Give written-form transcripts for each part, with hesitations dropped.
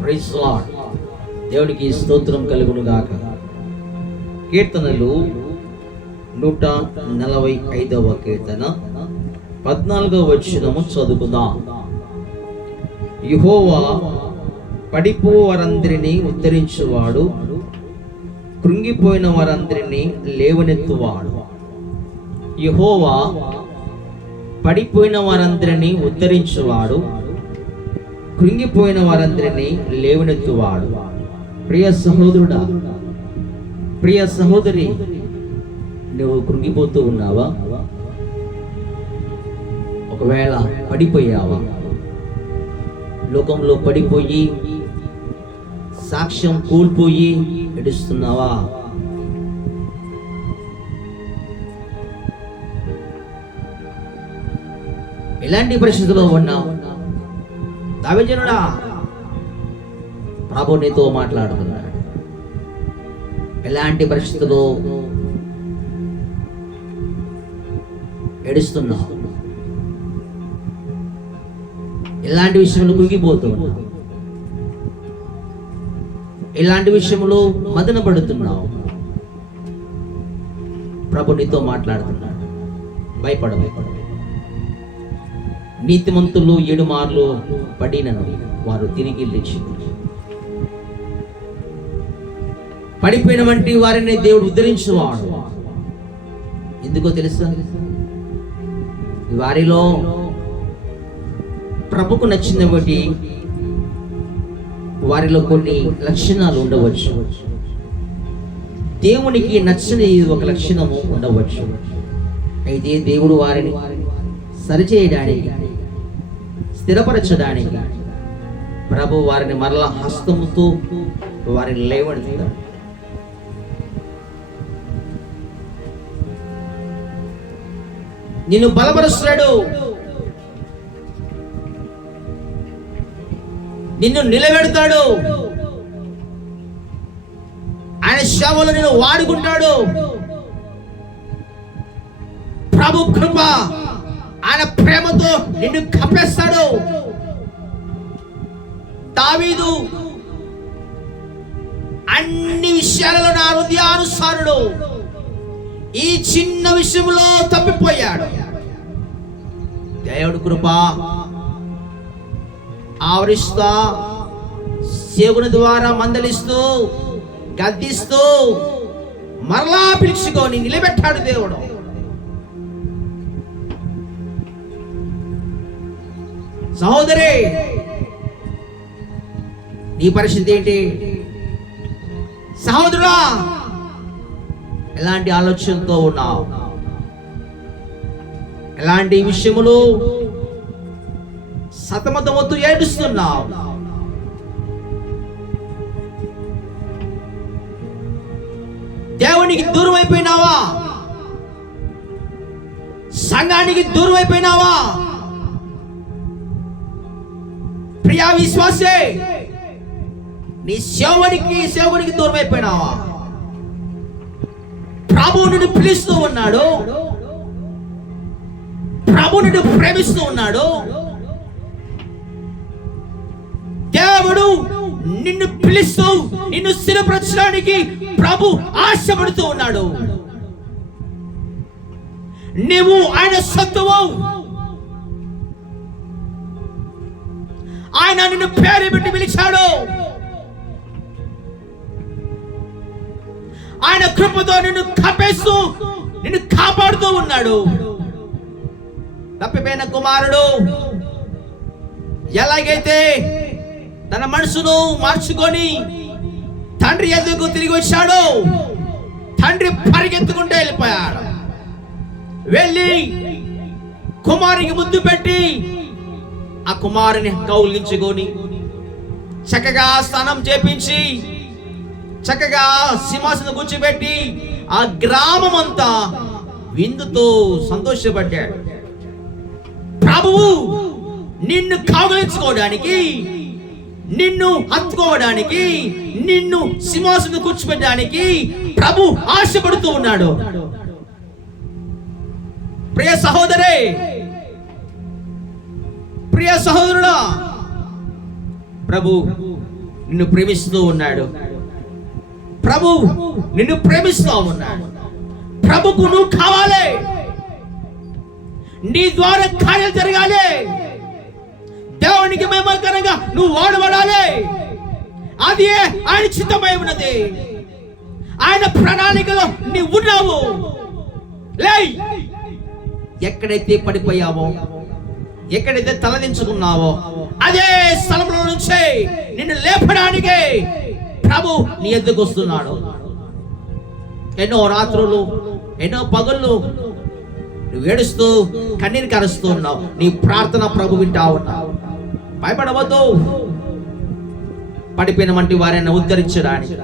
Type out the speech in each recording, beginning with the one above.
Praise lord. దేవునికి స్తోత్రం కలుగును గాక. కీర్తనలు 145వ కీర్తన 14వ వచనము చదువుకుందాం. యెహోవా పడిపో వారందరినీ ఉద్ధరించువాడు, కృంగిపోయిన వారందరినీ లేవనెత్తువాడు. యెహోవా పడిపోయిన వారందరినీ ఉద్ధరించువాడు, కృంగిపోయిన వారందరినీ లేవనెత్తువాడు. ప్రియ సహోదరుడా, ప్రియ సహోదరి, నువ్వు కృంగిపోతూ ఉన్నావా? ఒకవేళ పడిపోయావా? లోకంలో పడిపోయి సాక్ష్యం కోల్పోయి ఏడుస్తున్నావా? ఎలాంటి పరిస్థితిలో ఉన్నావు? దావీదునుడా, ప్రభు నీతో మాట్లాడుతున్నాడు. ఎలాంటి పరిస్థితుల్లో ఏడుస్తున్నావు? ఎలాంటి విషయంలో కృంగిపోతున్నావు? ఎలాంటి విషయంలో మదన పడుతున్నావు? ప్రభు నీతో మాట్లాడుతున్నాడు. భయపడవు. నీతిమంతులు 7 మార్లు పడినను వారు తిరిగి లేచి, పడిపోయిన వంటి వారిని దేవుడు ఉద్ధరించువాడు. ఎందుకో తెలుసా? వారిలో ప్రభుకు నచ్చిన బట్టి వారిలో కొన్ని లక్షణాలు ఉండవచ్చు. దేవునికి నచ్చని ఒక లక్షణము ఉండవచ్చు. అయితే దేవుడు వారిని సరిచేయడానికి, స్థిరపరచడానికి ప్రభు వారిని మరలా హస్తముతో వారిని లేవనెత్తుతాడు. నిన్ను బలపరుస్తాడు, నిన్ను నిలబెడతాడు. ఆయన సేవలో నిన్ను వాడుకుంటాడు. ప్రభు కృప, ఆయన ప్రేమతో నిన్ను కప్పేస్తాడు. దావీదు అన్ని విషయాలలో నా హృదయానుసారుడు, ఈ చిన్న విషయంలో తప్పిపోయాడు. దేవుడు కృప ఆవరిస్తా, సేవకుని ద్వారా మందలిస్తూ, గద్దిస్తూ మరలా పిలుచుకొని నిలబెట్టాడు దేవుడు. సహోదరి, నీ పరిస్థితి ఏంటి? సహోదరుడా, ఎలాంటి ఆలోచనతో ఉన్నావు? ఎలాంటి విషయములు సతమతమవుతూ ఏడుస్తున్నావు? దేవునికి దూరం అయిపోయినావా? సంఘానికి దూరం అయిపోయినావా? ప్రియా విశ్వాసే, నీ సేవకునికి దూరం అయిపోయినావా? ప్రభు నిన్ను పిలుస్తూ ఉన్నాడు, ప్రభు నిన్ను ప్రేమిస్తూ ఉన్నాడు. దేవుడు నిన్ను పిలుస్తూ నిన్ను స్థిరపరచడానికి ప్రభు ఆశపడుతూ ఉన్నాడు. నీవు ఆయన సత్తువు. ఆయన నిన్ను పేరు పెట్టి పిలిచాడు. ఆయన కృపతో నిన్ను కప్పేస్తూ నిన్ను కాపాడుతూ ఉన్నాడు. తప్పిపోయిన కుమారుడు ఎలాగైతే తన మనసును మార్చుకొని తండ్రి ఎదుగు తిరిగి వచ్చాడు, తండ్రి పరిగెత్తుకుంటూ వెళ్ళిపోయాడు. వెళ్ళి కుమారునికి ముద్దు పెట్టి ఆ కుమారుని కౌగిలించుకొని చక్కగా స్నానం చేపించి చక్కగా సింహాసనం కూర్చోబెట్టి ఆ గ్రామం అంతా విందుతో సంతోషపడ్డాడు. ప్రభువు నిన్ను కౌగిలించుకోవడానికి, నిన్ను హత్తుకోవడానికి, నిన్ను సింహాసనం కూర్చోబెట్టడానికి ప్రభు ఆశపడుతూ ఉన్నాడు. ప్రియ సహోదరే, ప్రియ సహోదరుడా, ప్రభు నిన్ను ప్రేమిస్తూ ఉన్నాడు. ప్రభు నిన్ను ప్రేమిస్తూ ఉన్నాడు. ప్రభుకు నువ్వు కావాలి. నీ ద్వారా కార్యాలు జరగాలి. దేవునికి మహిమకరంగా నువ్వు వాడబడాలి. అది ఆయన చిత్తమై ఉన్నది. ఆయన ప్రణాళికలో నీవు ఉన్నావు. లేయ్, ఎక్కడైతే పడిపోయావో, ఎక్కడైతే తలదించుకున్నావో అదే స్థలంలో నుంచే నిన్ను లేపడానికి ప్రభు నీ ఎద్దుకు వస్తున్నాడు. ఎన్నో రాత్రులు, ఎన్నో పగుళ్ళు నువ్వు ఏడుస్తూ కన్నీరు కరుస్తూ ఉన్నావు. నీ ప్రార్థన ప్రభు వింటా ఉన్నావు. భయపడవద్దు. పడిపోయిన వంటి వారైనా ఉద్ధరించడానికి,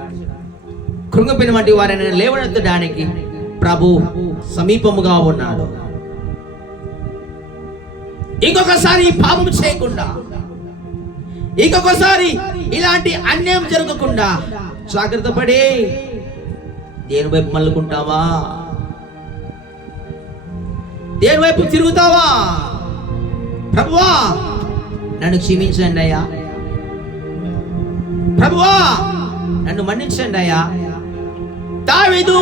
కృంగిపోయిన వంటి వారైనా లేవనెత్తడానికి ప్రభు సమీపముగా ఉన్నాడు. ఇంకొకసారి పాపం చేయకుండా, ఇంకొకసారి ఇలాంటి అన్యాయం జరగకుండా జాగ్రత్త పడి దేని వైపు మళ్ళుకుంటావా? దేని వైపు తిరుగుతావా? ప్రభువా నన్ను క్షమించండి అయ్యా, ప్రభువా నన్ను మన్నించండి అయ్యా. దావీదు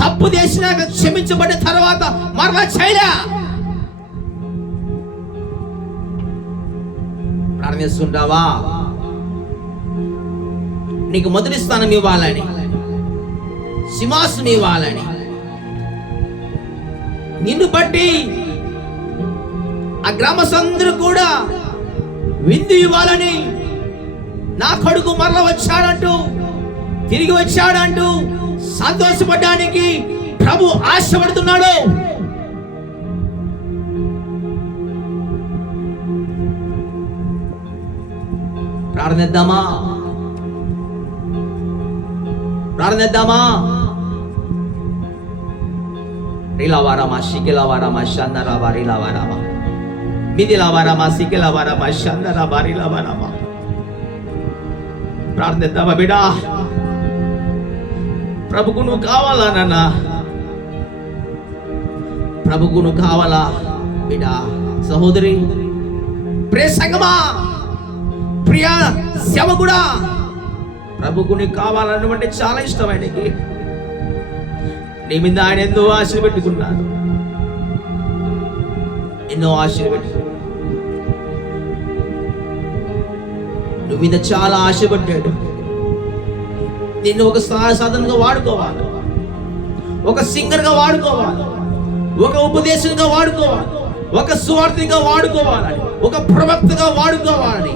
తప్పు చేసినాక క్షమించబడిన తర్వాత మరలా చేయలే. ప్రార్థిస్తుంటావా? నీకు మొదటి స్థానం ఇవ్వాలని, సింహాసనం ఇవ్వాలని, నిన్ను బట్టి ఆ గ్రామస్థులందరూ కూడా విందు ఇవ్వాలని, నా కొడుకు మరల వచ్చాడంటూ, తిరిగి వచ్చాడంటూ సంతోషపడడానికి ప్రభు ఆశపడుతున్నాడు. ప్రార్థిద్దామా? ప్రార్థిద్దామా? రిలావారామా షికిలావారామా షన్నరావా రిలావారామా మిదిలావారామా సికిలావారామా షన్నరావా రిలావారామా. ప్రార్థిద్దామా బిడా? ప్రభుకు నువ్వు కావాలా నాన్న? ప్రభుకు నువ్వు కావాలా బిడా? సహోదరి, ప్రియ సంగమా, ప్రియ సేవకుడా, ప్రభుకు నీకు కావాలన్నటువంటి చాలా ఇష్టం ఆయనకి. నీ మీద ఆయన ఎన్నో ఆశలు పెట్టుకున్నాడు, ఎన్నో ఆశలు పెట్టుకున్నాడు. నువ్వు మీద చాలా ఆశపడ్డాడు. నిన్ను ఒక సాధనగా వాడుకోవాలి, ఒక సింగర్గా వాడుకోవాలి, ఒక ఉపదేశంగా వాడుకోవాలి, ఒక సువార్తిగా వాడుకోవాలని, ఒక ప్రవక్తగా వాడుకోవాలని,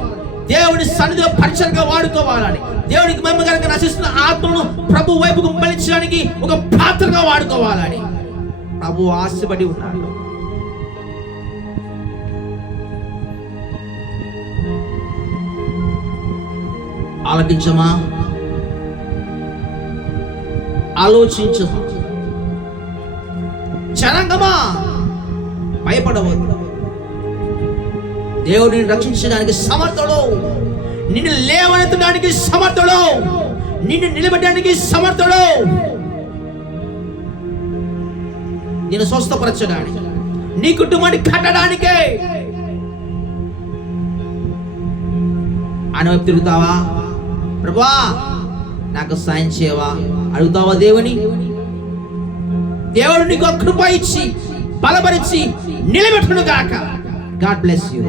దేవుని సన్నిధిలో పరిచయంగా వాడుకోవాలని, దేవునికి మహిమకరంగా నశిస్తున్న ఆత్మను ప్రభు వైపుకు మళ్ళించడానికి ఒక పాత్రగా వాడుకోవాలని ప్రభు ఆశపడి ఉన్నాడు. ఆలకించమా? ఆలోచించు. జనాంగమా భయపడవద్దు. దేవుడిని రక్షించడానికి సమర్థుడు, నిన్ను లేవనెత్తడానికి సమర్థుడు, నిన్ను నిలబెట్టడానికి సమర్థుడు, నిన్ను స్వస్థపరచడానికి, నీ కుటుంబాన్ని కట్టడానికే. ఆయన వైపు తిరుగుతావా? ప్రభువా నాకు సాయం చేయవా అడుగుతావా? దేవుడు నీకు కృప ఇచ్చి బలపరిచి నిలబెట్టును గాక. God bless you.